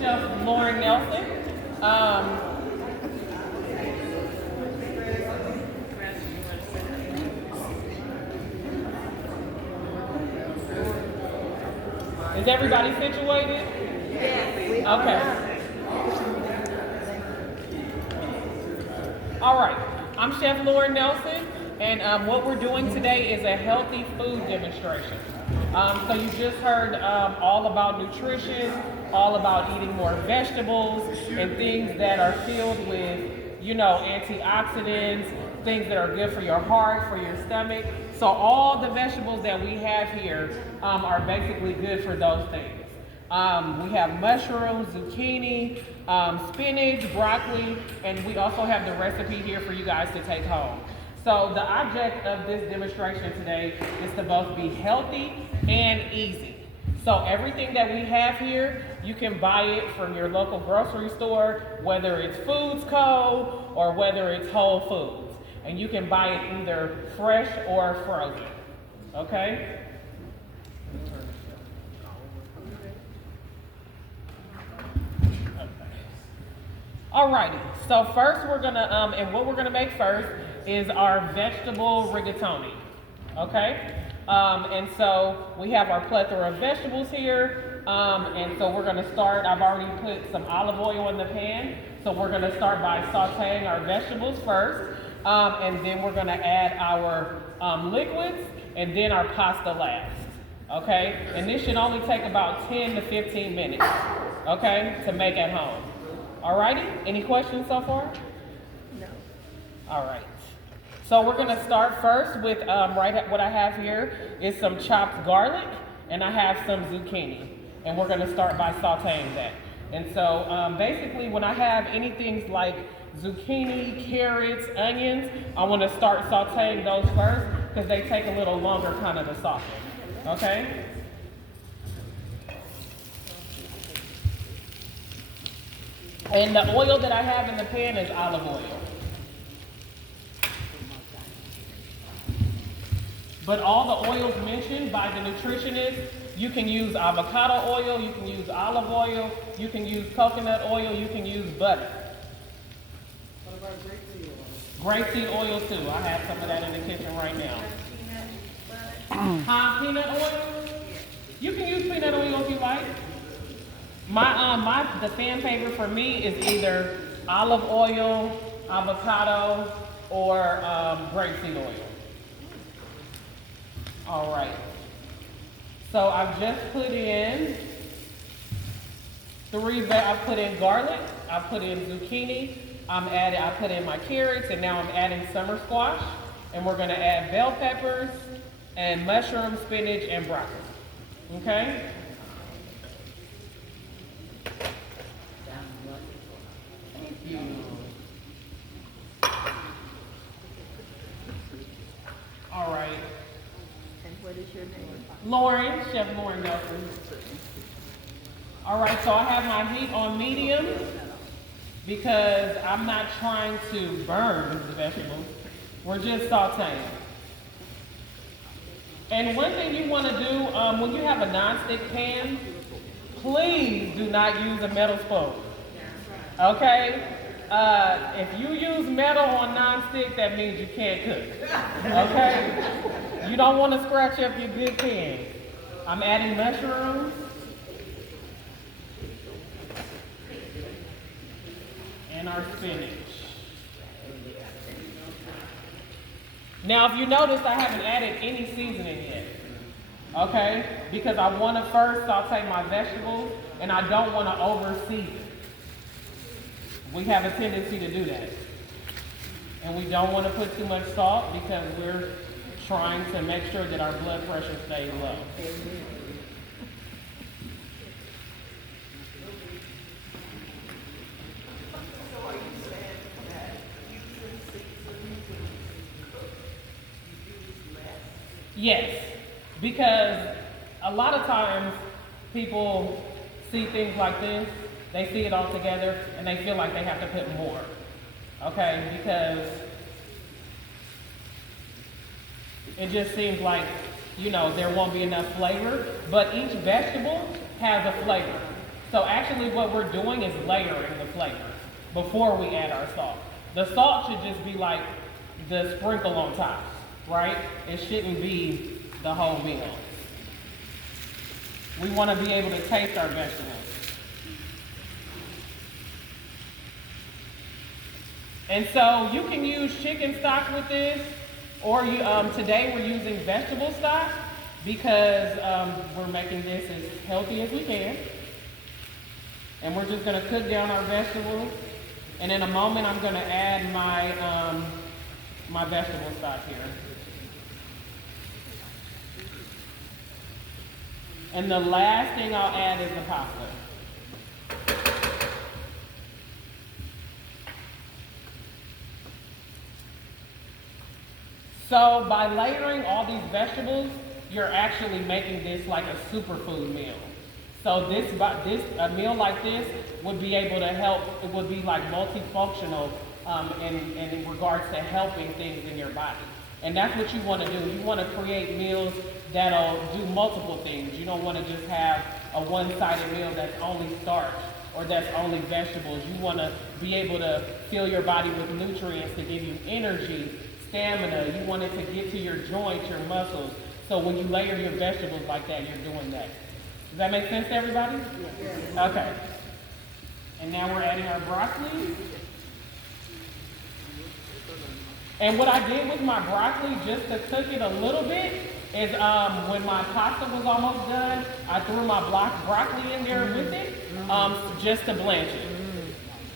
Chef Lauren Nelson. Is everybody situated? Yes. Okay. All right. I'm Chef Lauren Nelson, and what we're doing today is a healthy food demonstration. So you just heard all about nutrition, all about eating more vegetables and things that are filled with, antioxidants, things that are good for your heart, for your stomach. So all the vegetables that we have here are basically good for those things. We have mushrooms, zucchini, spinach, broccoli, and we also have the recipe here for you guys to take home. So the object of this demonstration today is to both be healthy and easy. So everything that we have here, you can buy it from your local grocery store, whether it's Foods Co. or whether it's Whole Foods. And you can buy it either fresh or frozen, okay? Alrighty, so first we're gonna, and what we're gonna make first is our vegetable rigatoni, okay? And so we have our plethora of vegetables here, and so we're gonna start, I've already put some olive oil in the pan, so we're gonna start by sauteing our vegetables first, and then we're gonna add our liquids, and then our pasta last, okay? And this should only take about 10 to 15 minutes, okay, to make at home. Alrighty, any questions so far? No. All right. So we're gonna start first with, what I have here is some chopped garlic, and I have some zucchini. And we're gonna start by sauteing that. And so basically when I have anything like zucchini, carrots, onions, I wanna start sauteing those first because they take a little longer kind of to soften, okay? And the oil that I have in the pan is olive oil. But all the oils mentioned by the nutritionist, you can use avocado oil, you can use olive oil, you can use coconut oil, you can use butter. What about grapeseed oil? Grapeseed oil too. I have some of that in the kitchen right now. Peanut oil? You can use peanut oil if you like. The fan favorite for me is either olive oil, avocado, or grapeseed oil. All right. So I've just put in I put in garlic, I put in zucchini, I put in my carrots, and now I'm adding summer squash. And we're gonna add bell peppers and mushrooms, spinach, and broccoli. Okay? All right. And what is your name? Lauren, Chef Lauren Nelson. All right, so I have my heat on medium because I'm not trying to burn the vegetables. We're just sauteing. And one thing you want to do when you have a non-stick pan, please do not use a metal spoon. Okay? If you use metal on non-stick, that means you can't cook. Okay? You don't want to scratch up your good pan. I'm adding mushrooms. And our spinach. Now, if you notice, I haven't added any seasoning yet. Okay? Because I want to first saute my vegetables, and I don't want to over-season. We have a tendency to do that. And we don't want to put too much salt because we're trying to make sure that our blood pressure stays low. Yes, because a lot of times people see things like this, they see it all together, and they feel like they have to put more, okay? Because it just seems like, there won't be enough flavor, but each vegetable has a flavor. So actually what we're doing is layering the flavors before we add our salt. The salt should just be like the sprinkle on top, right? It shouldn't be the whole meal. We want to be able to taste our vegetables. And so you can use chicken stock with this, or you, today we're using vegetable stock because we're making this as healthy as we can. And we're just gonna cook down our vegetables. And in a moment, I'm gonna add my, my vegetable stock here. And the last thing I'll add is the pasta. So by layering all these vegetables, you're actually making this like a superfood meal. So a meal like this would be able to help, it would be like multifunctional in regards to helping things in your body. And that's what you want to do. You want to create meals that'll do multiple things. You don't want to just have a one-sided meal that's only starch or that's only vegetables. You want to be able to fill your body with nutrients to give you energy, stamina. You want it to get to your joints, your muscles. So when you layer your vegetables like that, you're doing that. Does that make sense to everybody? Yeah. Okay. And now we're adding our broccoli. And what I did with my broccoli, just to cook it a little bit, is when my pasta was almost done, I threw my broccoli in there with it, just to blanch it.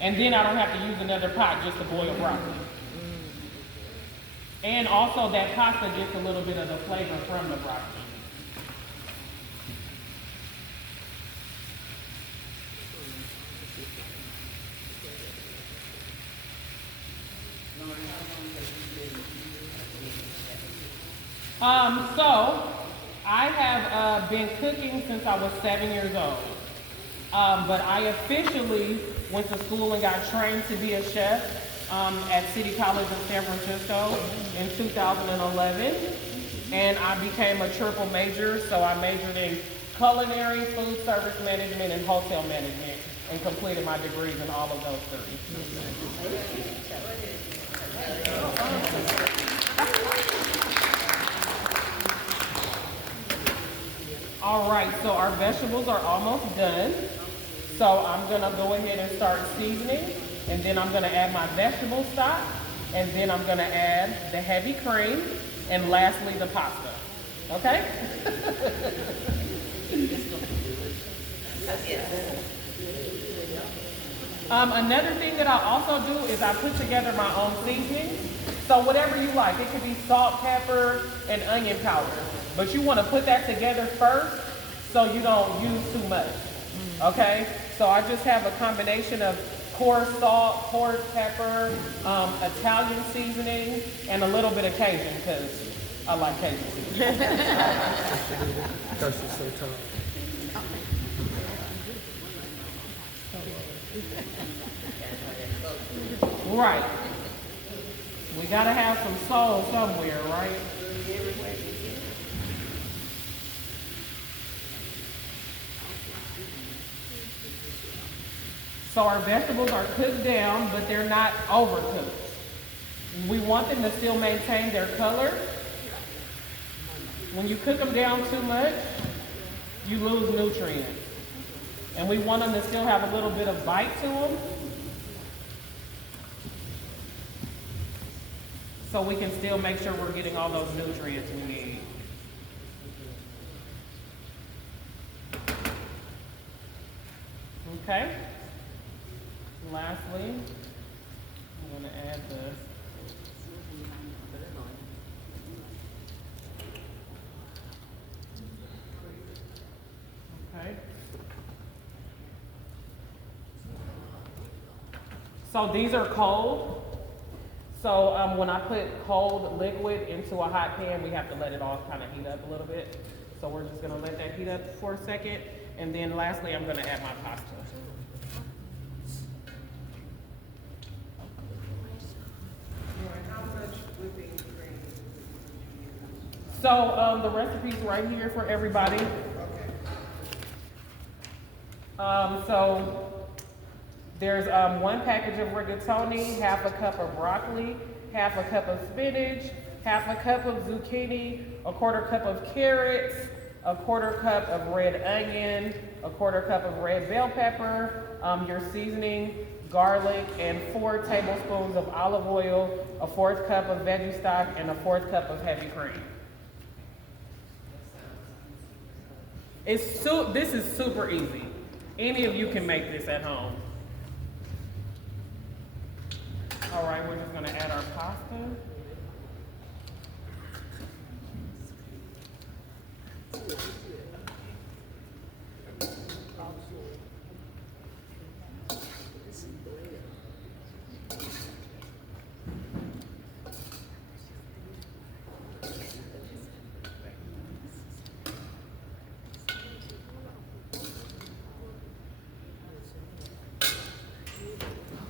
And then I don't have to use another pot just to boil broccoli. And also that pasta gets a little bit of the flavor from the broccoli. So I have been cooking since I was 7 years old. But I officially went to school and got trained to be a chef at City College in San Francisco in 2011. And I became a triple major, so I majored in culinary, food service management, and hotel management, and completed my degrees in all of those three. All right, so our vegetables are almost done. So I'm gonna go ahead and start seasoning, and then I'm gonna add my vegetable stock, and then I'm gonna add the heavy cream, and lastly the pasta. Okay? Another thing that I also do is I put together my own seasoning. So whatever you like, it could be salt, pepper, and onion powder. But you want to put that together first so you don't use too much, okay? So I just have a combination of coarse salt, coarse pepper, Italian seasoning, and a little bit of Cajun because I like Cajun seasoning. Because she's so tall. Right. We gotta have some soul somewhere, right? So our vegetables are cooked down, but they're not overcooked. We want them to still maintain their color. When you cook them down too much, you lose nutrients. And we want them to still have a little bit of bite to them, so we can still make sure we're getting all those nutrients we need. Okay. Lastly, I'm going to add this. Okay. So these are cold. So when I put cold liquid into a hot pan, we have to let it all kind of heat up a little bit. So we're just gonna let that heat up for a second. And then lastly, I'm gonna add my pasta. How much whipping cream? So the recipe's right here for everybody. Okay. So there's 1 package of rigatoni, half a cup of broccoli, half a cup of spinach, half a cup of zucchini, a 1/4 cup of carrots, a 1/4 cup of red onion, a 1/4 cup of red bell pepper, your seasoning, garlic, and 4 tablespoons of olive oil, a 1/4 cup of veggie stock, and a 1/4 cup of heavy cream. This is super easy. Any of you can make this at home. All right, we're just gonna add our pasta.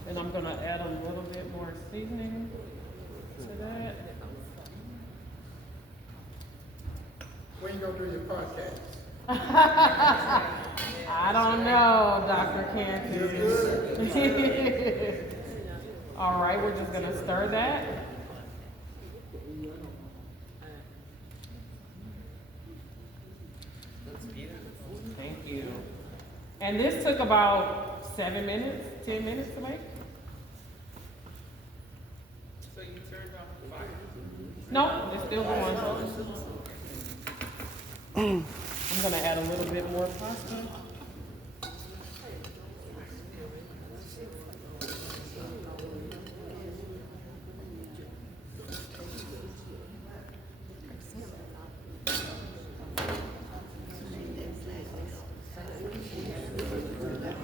And I'm gonna add a little bit more seasoning to that. When you gonna do your podcast? I don't know, Dr. Cantu. All right, we're just gonna stir that. Thank you. And this took about 7 minutes, 10 minutes to make. So you turned off the fire? No, it's still going. I'm gonna add a little bit more pasta.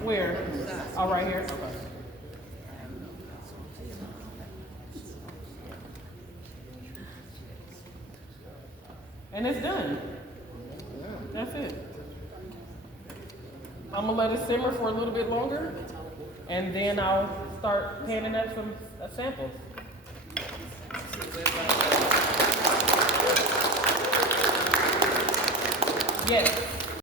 Where? Oh, right here? Okay. And it's done. That's it. I'm gonna let it simmer for a little bit longer, and then I'll start panning up some samples. Yes.